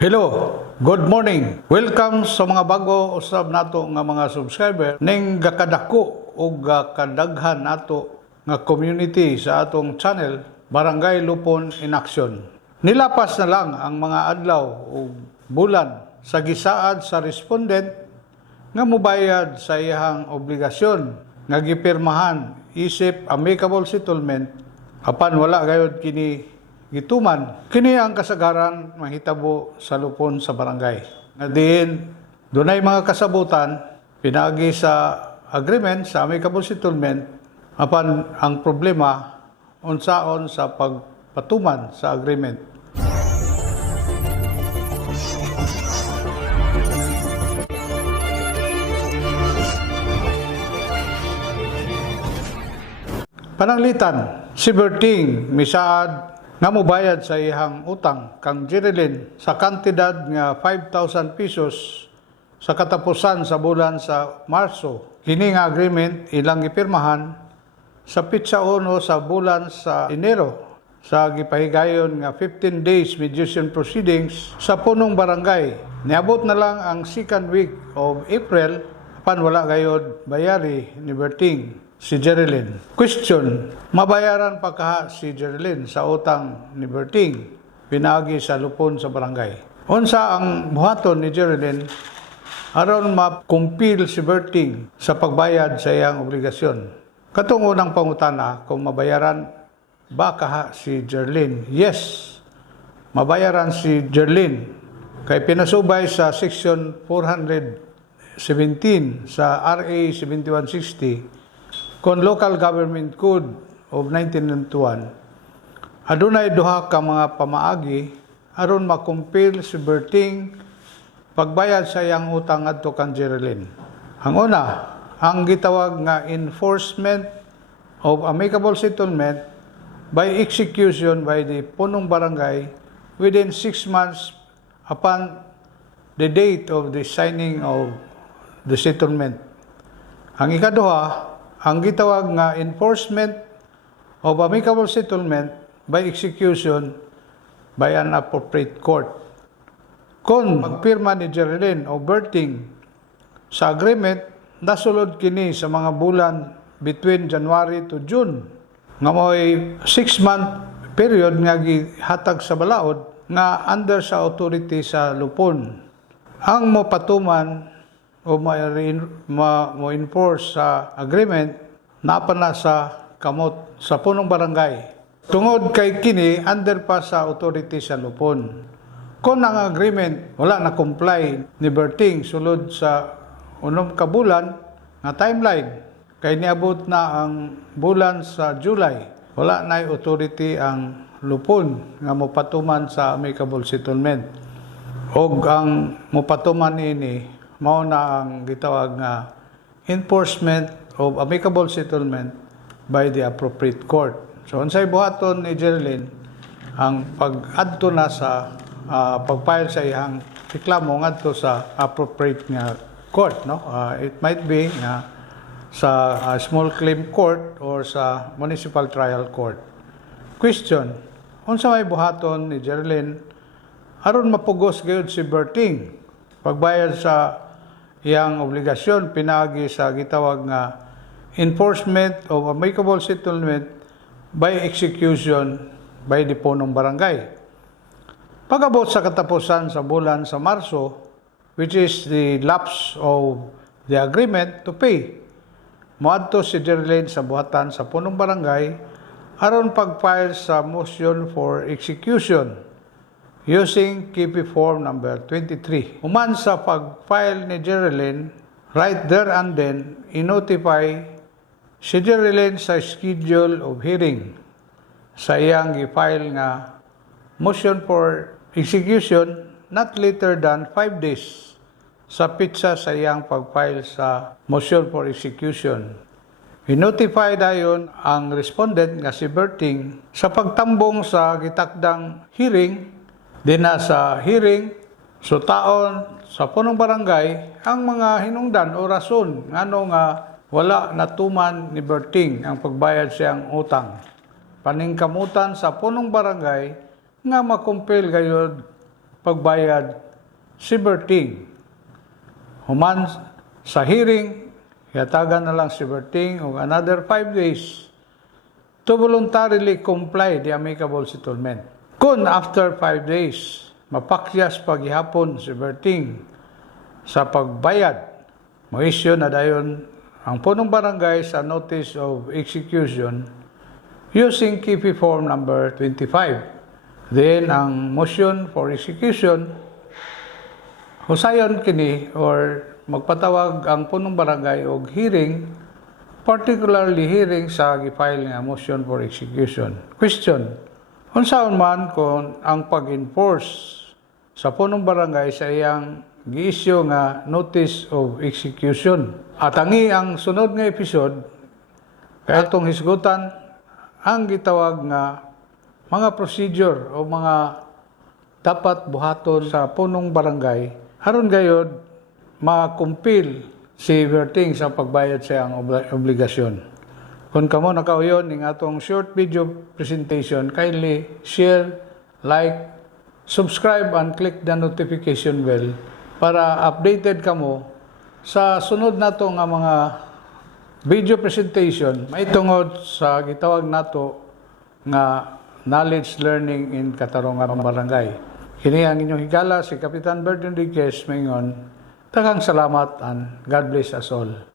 Hello, good morning. Welcome sa mga bago usab nato nga mga subscriber ning gakadako o gakadaghan nato nga community sa atong channel Barangay Lupon in Action. Nilapas na lang ang mga adlaw o bulan sa gisaad sa respondent nga mobayad sa iyang obligasyon nga gipirmahan isip amicable settlement apan wala gayud kini gituman. Kini ang kasagaran mahitabo sa lupon sa barangay. Nga diin dunay mga kasabutan pinagi sa agreement sa amicable settlement apan ang problema unsaon sa pagpatuman sa agreement. Pananglitan, si Berting misaad nga mobayad sa iyang utang kang Jerilyn sa kantidad nga 5,000 pesos sa katapusan sa bulan sa Marso. Kini nga agreement ilang gipirmahan sa pitsa 1 sa bulan sa Enero sa gipahigayon nga 15 days mediation proceedings sa punong barangay. Niabot na lang ang second week of April apan wala gayod bayari ni Berting si Jerilyn. Question, mabayaran pa kaha si Jerilyn sa utang ni Berting pinagi sa lupon sa barangay. Unsa ang buhaton ni Jerilyn aron makumpil si Berting sa pagbayad sa iyang obligasyon? Katong unang pangutana kung mabayaran ba kaha si Jerilyn? Yes, mabayaran si Jerilyn kay pinasubay sa section 417 sa RA 7160 kon Local Government Code of 1991, adunay duha ka mga pamaagi aron makumpil si Berting pagbayad sa iyang utang ngadto kang Jerilyn. Ang una, ang gitawag nga enforcement of amicable settlement by execution by the punong barangay within 6 months upon the date of the signing of the settlement. Ang ikaduha, ang gitawag nga enforcement of amicable settlement by execution by an appropriate court. Kung magpirma ni Jerilyn o Berting sa agreement, nasulod kini sa mga bulan between January to June nga mo'y 6-month period nga gihatag sa balaod nga under sa authority sa lupon. Ang mopatuman o mo-enforce sa agreement napana sa kamot sa punong barangay. Tungod kay kini under pa sa authority sa lupon. Kung ang agreement wala na comply ni Berting sulod sa unom ka bulan nga timeline kay niabot na ang bulan sa July, wala na authority ang lupon nga mopatuman sa amicable settlement. Og ang mopatuman ini mao na ang gitawag nga enforcement of amicable settlement by the appropriate court. So unsay buhaton ni Jerilyn ang pag-adto na sa pag-file sa iyang reklamo ngadto sa appropriate nga court, no? It might be nga sa small claim court or sa municipal trial court. Question, unsa may buhaton ni Jerilyn aron mapugos gayud si Berting pagbayad sa iyang obligasyon pinagi sa gitawag nga enforcement of amicable settlement by execution by the punong barangay. Pag-abot sa katapusan sa bulan sa Marso, which is the lapse of the agreement to pay, moadto si Jerilyn sa buhatan sa punong barangay aron pag-file sa motion for execution using KP Form number 23. Uman sa pag-file ni Jerilyn, right there and then, i-notify si Jerilyn sa schedule of hearing sa iyang gi-file nga motion for execution not later than 5 days sa pitsa sa iyang pag-file sa motion for execution. I-notify dayon ang respondent nga si Berting sa pagtambong sa gitakdang hearing. Dina sa hearing, so taon sa punong barangay ang mga hinungdan o rason ngano nga wala natuman ni Berting ang pagbayad siyang utang. Paningkamutan sa punong barangay nga makumpil gayud pagbayad si Berting. Human sa hearing, yatagan na lang si Berting o another 5 days to voluntarily comply the amicable settlement. Kung after 5 days, mapakyas paghihapon si Berting sa pagbayad, mo-issue na dayon ang punong barangay sa notice of execution using KP form number 25. Then, ang motion for execution, husayon kini or magpatawag ang punong barangay og hearing, particularly hearing sa gifile nga motion for execution. Question: unsaon man kung ang pag-enforce sa punong barangay sa iyang gi-issue nga notice of execution? At ang sunod nga episode, kaya itong hisgutan, ang gitawag nga mga procedure o mga dapat buhaton sa punong barangay, aron gayod ma-compel si Berting sa pagbayad sa iyang obligasyon. Kung kamo nakauyon ning atong short video presentation, kindly share, like, subscribe and click the notification bell para updated kamo sa sunod nato nga mga video presentation may tungod sa gitawag nato nga knowledge learning in Katarungan Barangay. Kini ang inyong higala si Kapitan Bert Enriquez, maingon, daghang salamat and God bless us all.